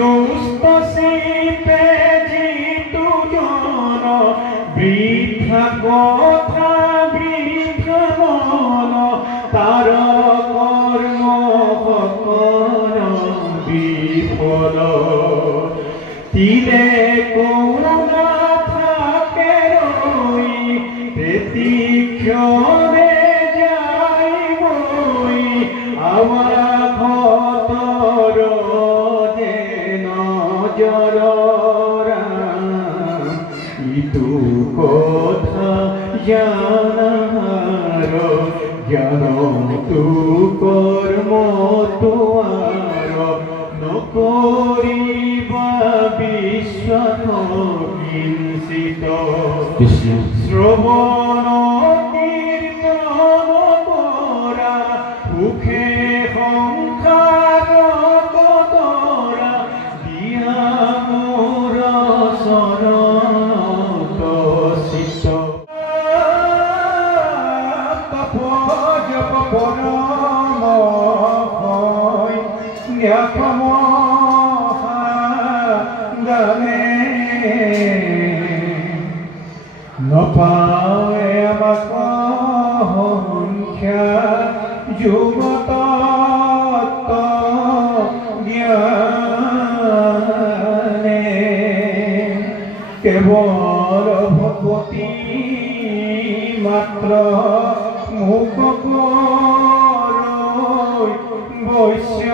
সুস্থ শিল্পে জিতু জন বৃদ্ধা কথা বৃদ্ধা মন তার কর্ম কর বিফল তীরে করুণা থাকে রই প্রতীক্ষণে যাই বই আমার ভতর যে নজর ইতু কথা জানার জ্ঞান তু কর্ম তোয়ার নকরিবা বিশ্বাস কিঞ্চিত শ্রবণ কীর্তন করা মুখে সংসার কতরা দিয়া মোর শরণত চিত্ত তপ জপ পৰম হয় জ্ঞাতম গানে নপাৱে আমাক সংখ্যা যুগত জ্ঞানে কেৱল ভগৱতী মাত্ৰ মুখ বৈশ্য